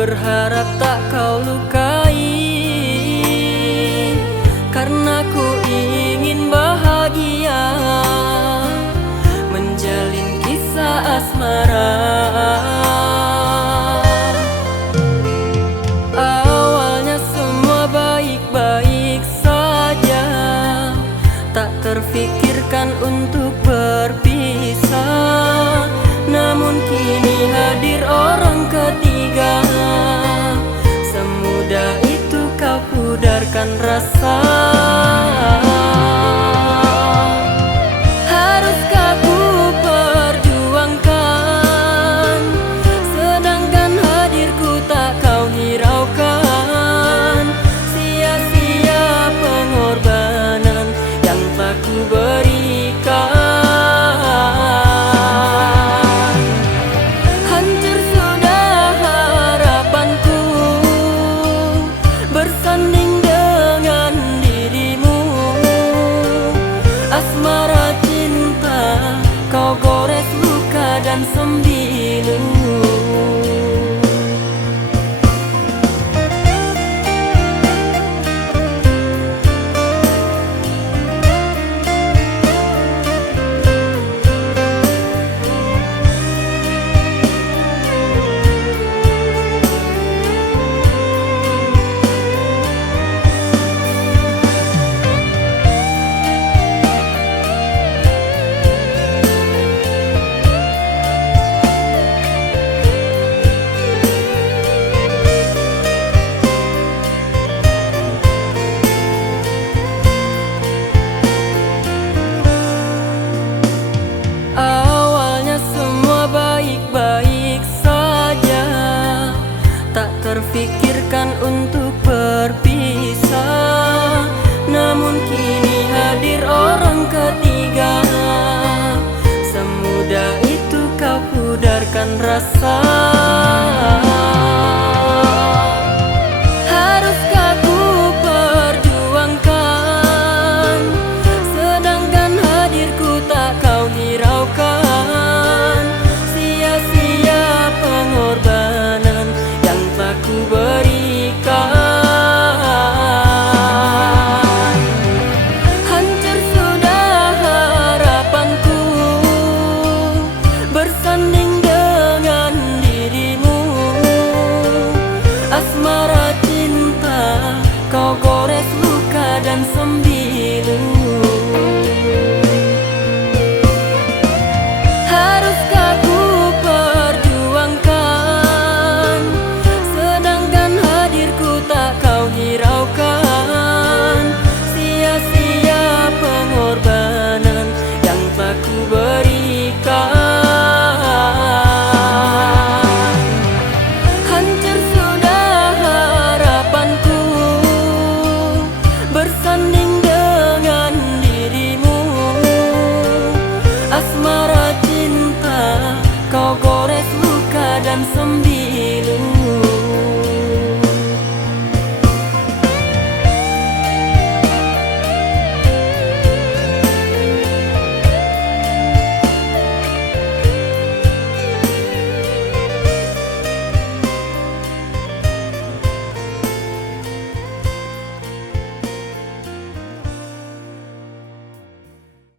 berharap tak kau lukai, karena ku ingin bahagia menjalin kisah asmara. Awalnya semua baik-baik saja, tak terfikirkan untuk berpisah. Namun kini hadir orang ketiga, semudah itu kau pudarkan rasa. Haruskah ku perjuangkan, sedangkan hadirku tak kau hiraukan? Sia-sia pengorbanan yang telah ku berikan. Bersanding dengan dirimu, asmara cinta kau gores luka dan sembilu. Terfikirkan untuk berpisah, namun kini hadir orang ketiga, semudah itu kau pudarkan rasa. Haruskah ku perjuangkan, sedangkan hadirku tak kau hiraukan? Sia-sia pengorbanan yang telah ku berikan. Hancur sudah harapanku bersanding dengan dirimu, asmara cinta kau gores luka dan sembilu. Haruskah ku perjuangkan, sedangkan hadirku tak kau hiraukan? Sia-sia pengorbanan yang telah ku berikan. Hancur sudah harapanku bersanding dengan dirimu, asmara cinta kau gores luka dan sembilu.